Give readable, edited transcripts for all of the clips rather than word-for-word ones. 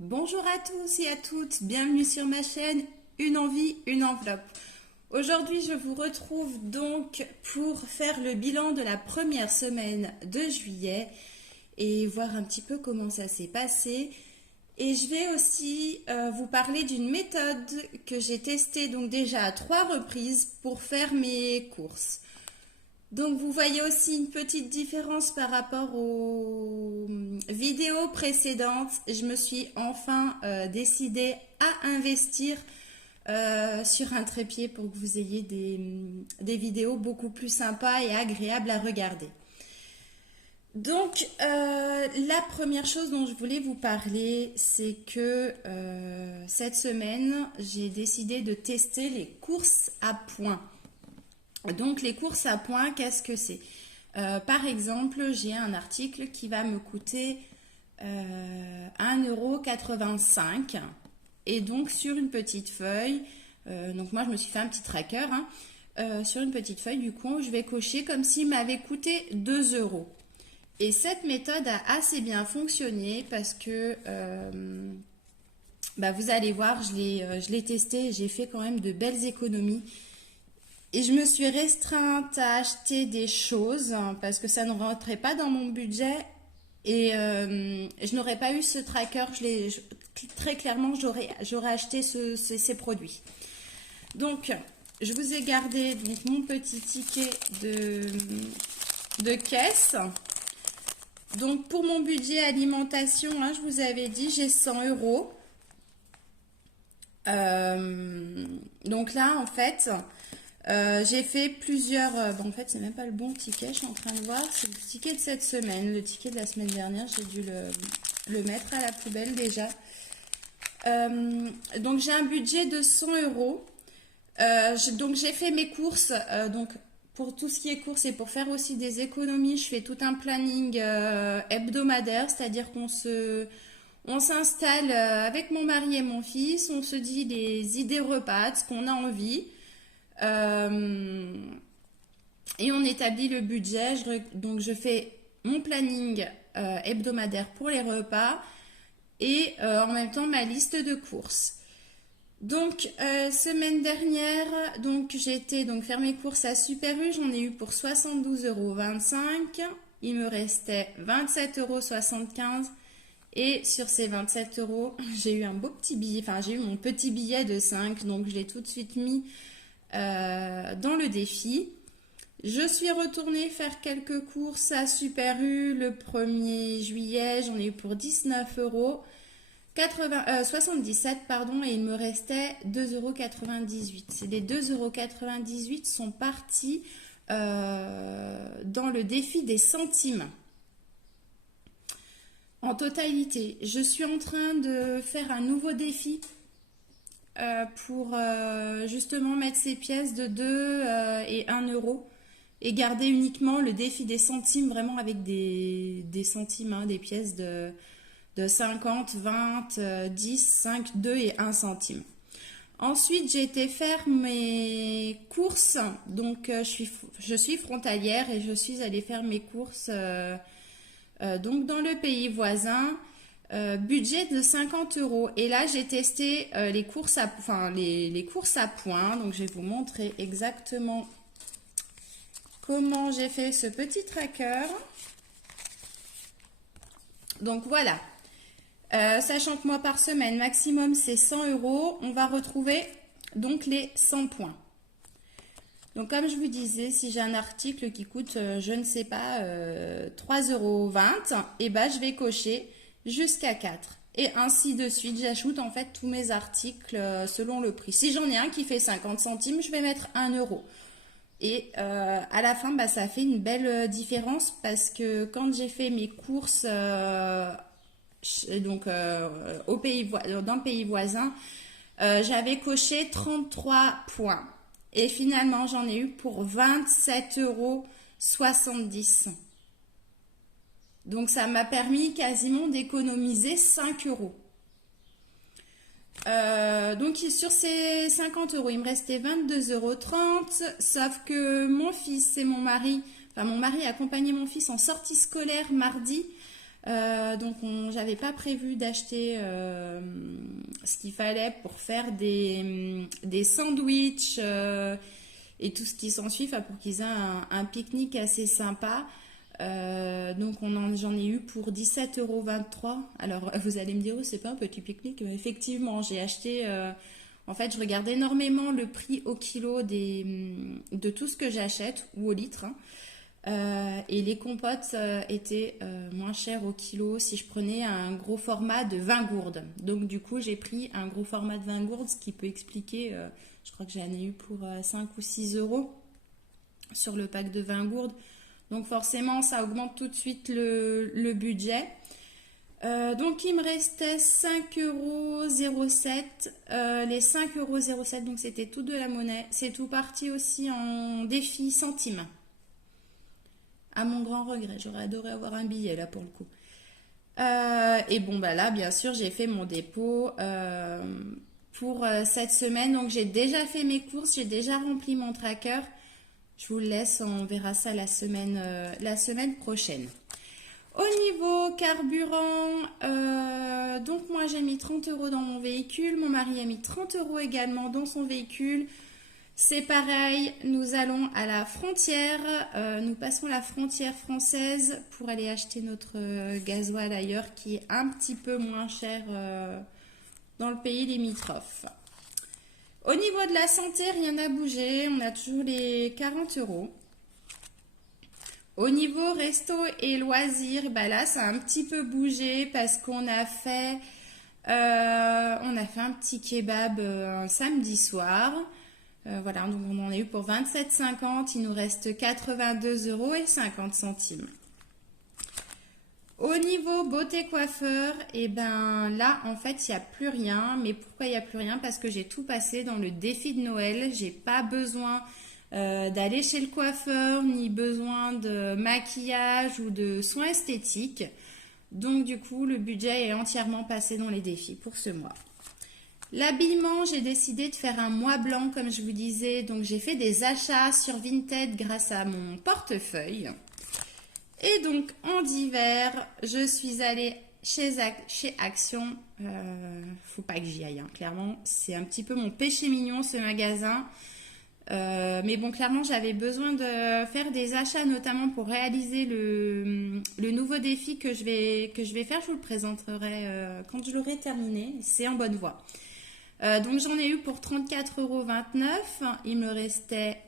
Bonjour à tous et à toutes, bienvenue sur ma chaîne Une envie, une enveloppe. Aujourd'hui, je vous retrouve donc pour faire le bilan de la première semaine de juillet et voir un petit peu comment ça s'est passé. Et je vais aussi vous parler d'une méthode que j'ai testée donc déjà à 3 reprises pour faire mes courses. Donc vous voyez aussi une petite différence par rapport aux vidéos précédentes. Je me suis enfin décidée à investir sur un trépied pour que vous ayez des vidéos beaucoup plus sympas et agréables à regarder. Donc la première chose dont je voulais vous parler, c'est que cette semaine, j'ai décidé de tester les courses à points. Donc les courses à points, qu'est-ce que c'est? Par exemple, j'ai un article qui va me coûter 1,85 € et donc sur une petite feuille, donc moi je me suis fait un petit tracker, sur une petite feuille du coup je vais cocher comme s'il m'avait coûté 2 euros. Et cette méthode a assez bien fonctionné parce que vous allez voir, je l'ai testé et j'ai fait quand même de belles économies. Et je me suis restreinte à acheter des choses parce que ça ne rentrait pas dans mon budget et je n'aurais pas eu ce tracker. Très clairement, j'aurais acheté ces produits. Donc, je vous ai gardé donc, mon petit ticket de caisse. Donc, pour mon budget alimentation, je vous avais dit, j'ai 100 euros. Donc là, en fait... j'ai fait plusieurs... en fait, c'est même pas le bon ticket, je suis en train de voir. C'est le ticket de cette semaine. Le ticket de la semaine dernière, j'ai dû le mettre à la poubelle déjà. Donc, j'ai un budget de 100 euros. Donc, j'ai fait mes courses. Donc, pour tout ce qui est courses et pour faire aussi des économies, je fais tout un planning hebdomadaire. C'est-à-dire on s'installe avec mon mari et mon fils. On se dit les idées repas, ce qu'on a envie. Et on établit le budget. Donc je fais mon planning hebdomadaire pour les repas et en même temps ma liste de courses. Donc semaine dernière, donc j'ai été faire mes courses à Super U. J'en ai eu pour 72,25 €. Il me restait 27,75 € et sur ces 27 euros, j'ai eu un beau petit billet. Enfin, j'ai eu mon petit billet de 5, donc je l'ai tout de suite mis dans le défi. Je suis retournée faire quelques courses à Super U le 1er juillet. J'en ai eu pour 19 euros. 77 pardon, et il me restait 2,98 €. Les 2,98 € sont partis dans le défi des centimes. En totalité, je suis en train de faire un nouveau défi pour justement mettre ces pièces de 2 et 1 € et garder uniquement le défi des centimes, vraiment avec des centimes, des pièces de 50, 20, 10, 5, 2 et 1 centime. Ensuite, j'ai été faire mes courses. Donc, je suis frontalière et je suis allée faire mes courses donc dans le pays voisin. Budget de 50 euros. Et là, j'ai testé les courses à points. Donc, je vais vous montrer exactement comment j'ai fait ce petit tracker. Donc, voilà. Sachant que moi, par semaine, maximum, c'est 100 euros. On va retrouver donc les 100 points. Donc, comme je vous disais, si j'ai un article qui coûte, je ne sais pas, 3,20 €, et je vais cocher jusqu'à 4. Et ainsi de suite, j'ajoute en fait tous mes articles selon le prix. Si j'en ai un qui fait 50 centimes, je vais mettre 1 €. Et à la fin, ça fait une belle différence parce que quand j'ai fait mes courses dans le pays voisin, j'avais coché 33 points. Et finalement, j'en ai eu pour 27,70 €. Donc, ça m'a permis quasiment d'économiser 5 euros. Donc, sur ces 50 euros, il me restait 22,30 €. Sauf que mon fils et mon mari a accompagné mon fils en sortie scolaire mardi. Donc j'avais pas prévu d'acheter ce qu'il fallait pour faire des sandwichs et tout ce qui s'ensuit, enfin, pour qu'ils aient un pique-nique assez sympa. Donc j'en ai eu pour 17,23 €. Alors vous allez me dire, oh, c'est pas un petit pique-nique, mais effectivement j'ai acheté, en fait je regarde énormément le prix au kilo de tout ce que j'achète, ou au litre, hein. Et les compotes étaient moins chères au kilo si je prenais un gros format de 20 gourdes. Donc du coup j'ai pris un gros format de 20 gourdes, ce qui peut expliquer, je crois que j'en ai eu pour 5 ou 6 € sur le pack de 20 gourdes. Donc forcément ça augmente tout de suite le budget. Donc il me restait 5,07 €. Les 5,07 €, donc c'était tout de la monnaie. C'est tout parti aussi en défi centimes. À mon grand regret, j'aurais adoré avoir un billet là pour le coup. Et bon bah là bien sûr j'ai fait mon dépôt pour cette semaine. Donc j'ai déjà fait mes courses, j'ai déjà rempli mon tracker. Je vous le laisse, on verra ça la semaine prochaine. Au niveau carburant, donc moi j'ai mis 30 € dans mon véhicule, mon mari a mis 30 € également dans son véhicule. C'est pareil, nous allons à la frontière, nous passons la frontière française pour aller acheter notre gasoil ailleurs qui est un petit peu moins cher dans le pays limitrophe. Au niveau de la santé, rien n'a bougé, on a toujours les 40 €. Au niveau resto et loisirs, bah là ça a un petit peu bougé parce qu'on a fait un petit kebab un samedi soir. Voilà, donc on en a eu pour 27,50 €, il nous reste 82,50 €. Au niveau beauté coiffeur, et ben là en fait il n'y a plus rien. Mais pourquoi il n'y a plus rien? Parce que j'ai tout passé dans le défi de Noël. J'ai pas besoin d'aller chez le coiffeur, ni besoin de maquillage ou de soins esthétiques. Donc du coup le budget est entièrement passé dans les défis pour ce mois. L'habillement, j'ai décidé de faire un mois blanc comme je vous disais. Donc j'ai fait des achats sur Vinted grâce à mon portefeuille. Et donc en hiver, je suis allée chez Action. Faut pas que j'y aille, hein, clairement. C'est un petit peu mon péché mignon ce magasin. Mais bon, clairement, j'avais besoin de faire des achats, notamment pour réaliser le nouveau défi que je vais faire. Je vous le présenterai quand je l'aurai terminé. C'est en bonne voie. Donc j'en ai eu pour 34,29 €. Il me restait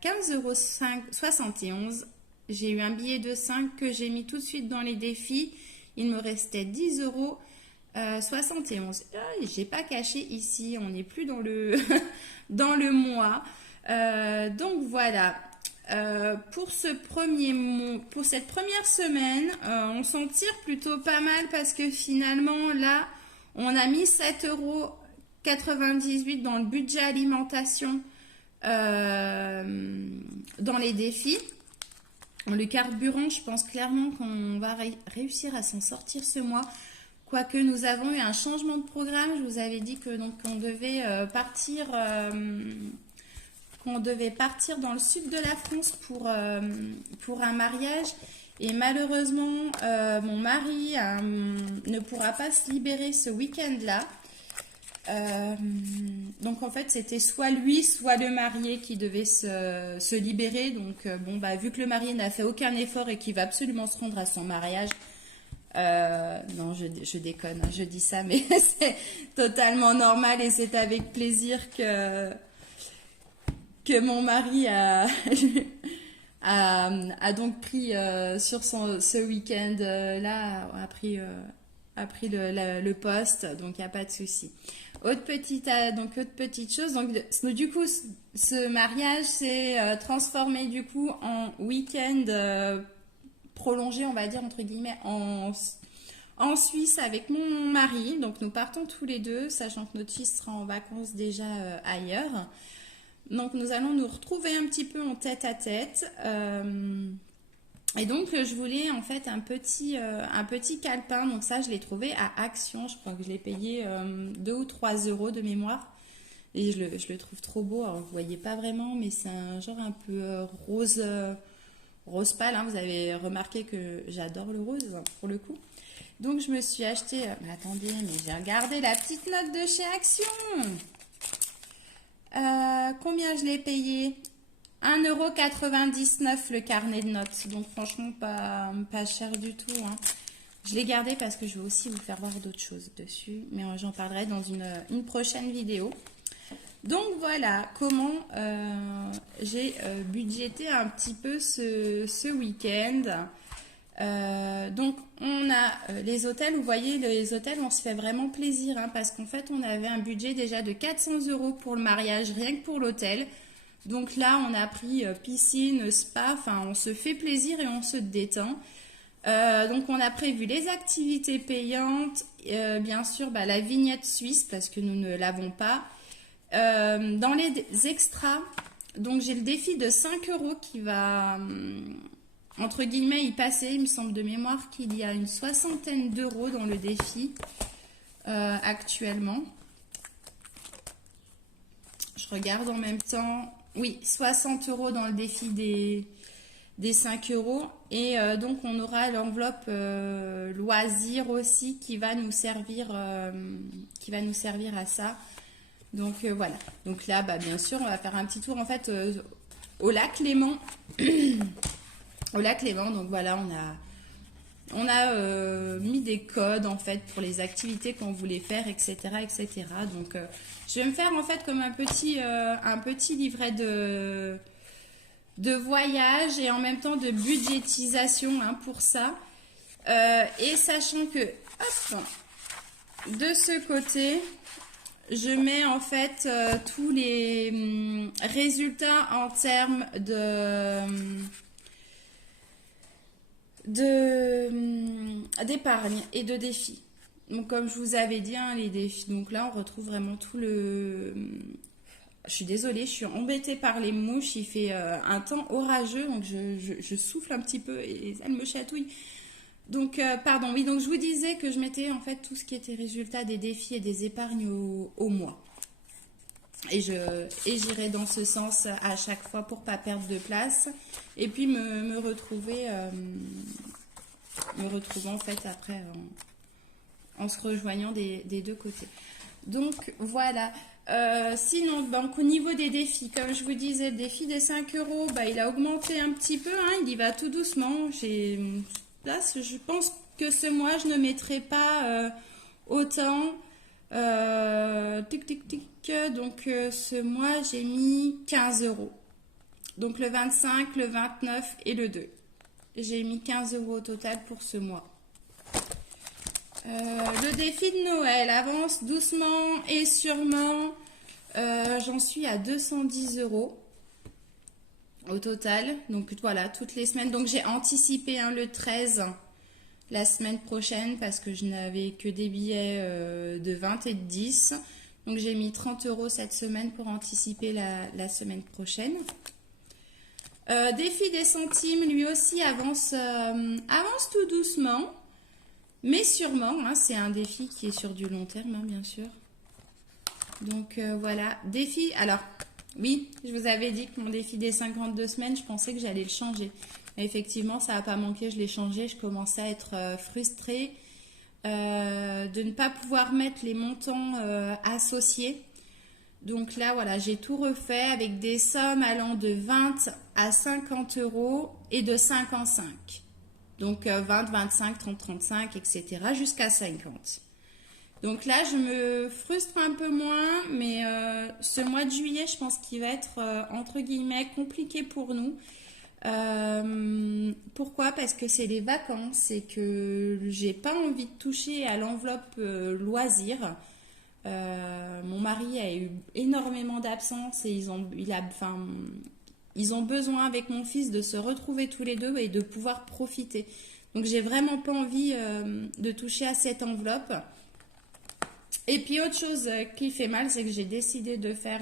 15,71 €. J'ai eu un billet de 5 que j'ai mis tout de suite dans les défis. Il me restait 10,71 €. J'ai pas caché ici, on n'est plus dans le dans le mois. Donc voilà. Pour cette première semaine, on s'en tire plutôt pas mal parce que finalement là, on a mis 7,98 € dans le budget alimentation dans les défis. Le carburant, je pense clairement qu'on va réussir à s'en sortir ce mois. Quoique nous avons eu un changement de programme, je vous avais dit que donc on devait partir dans le sud de la France pour un mariage. Et malheureusement, mon mari ne pourra pas se libérer ce week-end-là. Donc en fait c'était soit lui soit le marié qui devait se libérer. Donc bon bah vu que le marié n'a fait aucun effort et qu'il va absolument se rendre à son mariage, non je déconne, hein, je dis ça mais c'est totalement normal et c'est avec plaisir que mon mari a donc pris sur ce week-end là a pris le poste, donc il n'y a pas de souci. Autre petite chose, donc du coup ce mariage s'est transformé du coup en week-end prolongé, on va dire entre guillemets, en Suisse avec mon mari. Donc nous partons tous les deux, sachant que notre fils sera en vacances déjà ailleurs. Donc nous allons nous retrouver un petit peu en tête à tête. Et donc je voulais en fait un petit calepin. Donc ça je l'ai trouvé à Action. Je crois que je l'ai payé 2 ou 3 € de mémoire. Et je le trouve trop beau. Alors vous voyez pas vraiment, mais c'est un genre un peu rose rose pâle, hein. Vous avez remarqué que j'adore le rose pour le coup. Donc je me suis acheté, mais attendez, mais j'ai regardé la petite note de chez Action. Combien je l'ai payé? 1,99 € le carnet de notes. Donc franchement pas cher du tout, hein. Je l'ai gardé parce que je vais aussi vous faire voir d'autres choses dessus. Mais j'en parlerai dans une prochaine vidéo. Donc voilà comment j'ai budgété un petit peu ce week-end. Donc on a les hôtels, vous voyez, les hôtels, on se fait vraiment plaisir, hein, parce qu'en fait on avait un budget déjà de 400 € pour le mariage, rien que pour l'hôtel. Donc là on a pris piscine, spa, enfin on se fait plaisir et on se détend. Donc on a prévu les activités payantes, bien sûr la vignette suisse parce que nous ne l'avons pas. Dans les extras, donc j'ai le défi de 5 € qui va entre guillemets y passer. Il me semble de mémoire qu'il y a une soixantaine d'euros dans le défi actuellement. Je regarde en même temps. Oui, 60 € dans le défi des 5 €. Et donc on aura l'enveloppe loisir aussi qui va nous servir à ça. Donc voilà. Donc là, bien sûr, on va faire un petit tour en fait au lac Léman. Au lac Léman. Donc voilà, on a mis des codes en fait pour les activités qu'on voulait faire, etc., etc. Donc je vais me faire en fait comme un petit livret de voyage et en même temps de budgétisation, hein, pour ça. Et sachant que, hop, de ce côté, je mets en fait tous les résultats en termes d'épargne et de défis. Donc comme je vous avais dit, hein, les défis. Donc là on retrouve vraiment tout le... Je suis désolée, je suis embêtée par les mouches. Il fait un temps orageux, donc je souffle un petit peu et elles me chatouillent. Donc, pardon, oui, donc je vous disais que je mettais en fait tout ce qui était résultat des défis et des épargnes au mois. Et j'irai dans ce sens à chaque fois pour pas perdre de place. Et puis me retrouver en fait après en se rejoignant des deux côtés. Donc là. Sinon, donc, au niveau des défis, comme je vous disais, le défi des 5 €, il a augmenté un petit peu, hein, il y va tout doucement. Là, je pense que ce mois, je ne mettrai pas autant. Tic, tic, tic. Donc, ce mois, j'ai mis 15 €. Donc, le 25, le 29 et le 2. J'ai mis 15 € au total pour ce mois. Le défi de Noël avance doucement et sûrement. J'en suis à 210 € au total. Donc voilà, toutes les semaines. Donc j'ai anticipé, hein, le 13 la semaine prochaine parce que je n'avais que des billets de 20 et de 10. Donc j'ai mis 30 € cette semaine pour anticiper la semaine prochaine. Défi des centimes, lui aussi avance tout doucement. Mais sûrement, hein, c'est un défi qui est sur du long terme, hein, bien sûr. Donc voilà, défi. Alors, oui, je vous avais dit que mon défi des 52 semaines, je pensais que j'allais le changer. Mais effectivement, ça n'a pas manqué, je l'ai changé. Je commençais à être frustrée de ne pas pouvoir mettre les montants associés. Donc là, voilà, j'ai tout refait avec des sommes allant de 20 à 50 € et de 5 en 5. Donc 20, 25, 30, 35, etc. jusqu'à 50. Donc là, je me frustre un peu moins, mais ce mois de juillet, je pense qu'il va être, entre guillemets, compliqué pour nous. Pourquoi? Parce que c'est les vacances et que j'ai pas envie de toucher à l'enveloppe loisir. Mon mari a eu énormément d'absences et ils ont besoin avec mon fils de se retrouver tous les deux et de pouvoir profiter. Donc j'ai vraiment pas envie de toucher à cette enveloppe. Et puis autre chose qui fait mal, c'est que j'ai décidé de faire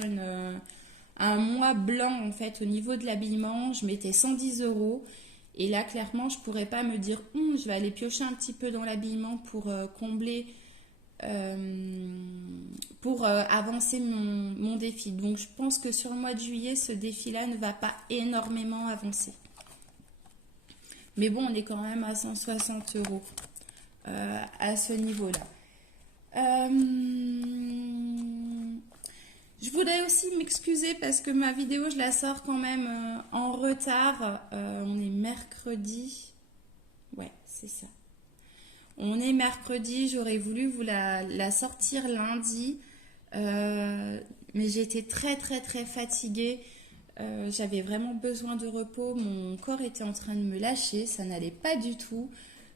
un mois blanc en fait au niveau de l'habillement. Je mettais 110 € et là clairement je pourrais pas me dire je vais aller piocher un petit peu dans l'habillement pour combler, pour avancer mon défi. Donc je pense que sur le mois de juillet, ce défi-là ne va pas énormément avancer. Mais bon, on est quand même à 160 € à ce niveau-là. Je voudrais aussi m'excuser parce que ma vidéo, je la sors quand même en retard. On est mercredi. Ouais, c'est ça. On est mercredi, j'aurais voulu vous la sortir lundi. Mais j'étais très très très fatiguée. J'avais vraiment besoin de repos. Mon corps était en train de me lâcher. Ça n'allait pas du tout.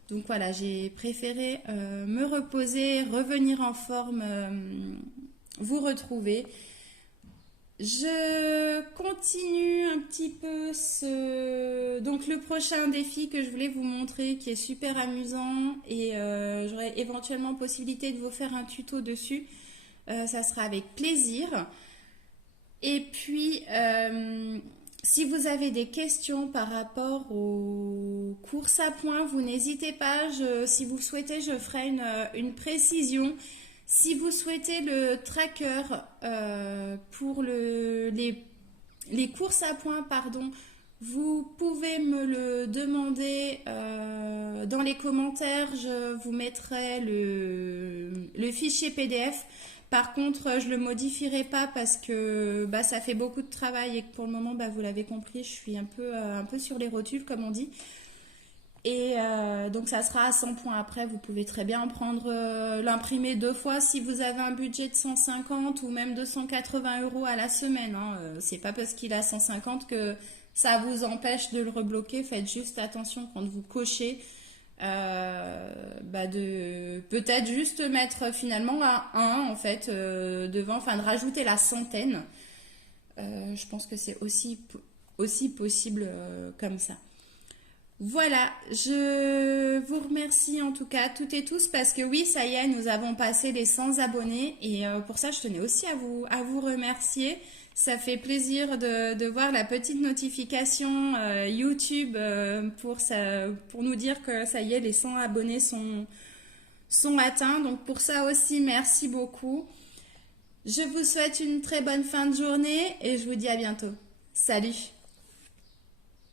Donc voilà, j'ai préféré me reposer, revenir en forme, vous retrouver. Je continue un petit peu donc le prochain défi que je voulais vous montrer qui est super amusant et j'aurai éventuellement possibilité de vous faire un tuto dessus. Ça sera avec plaisir. Et puis, si vous avez des questions par rapport aux courses à points, vous n'hésitez pas. Si vous le souhaitez, je ferai une précision. Si vous souhaitez le tracker pour les courses à points, pardon, vous pouvez me le demander dans les commentaires. Je vous mettrai le fichier PDF. Par contre, je ne le modifierai pas parce que ça fait beaucoup de travail et que pour le moment, vous l'avez compris, je suis un peu sur les rotules, comme on dit. Et donc ça sera à 100 points. Après, vous pouvez très bien prendre l'imprimer 2 fois si vous avez un budget de 150 ou même 280 € à la semaine. Hein. C'est pas parce qu'il a 150 que ça vous empêche de le rebloquer. Faites juste attention quand vous cochez de peut-être juste mettre finalement un 1 en fait devant, enfin de rajouter la centaine. Je pense que c'est aussi possible comme ça. Voilà, je vous remercie en tout cas toutes et tous parce que oui, ça y est, nous avons passé les 100 abonnés et pour ça, je tenais aussi à vous remercier. Ça fait plaisir de voir la petite notification YouTube pour nous dire que ça y est, les 100 abonnés sont atteints. Donc pour ça aussi, merci beaucoup. Je vous souhaite une très bonne fin de journée et je vous dis à bientôt. Salut!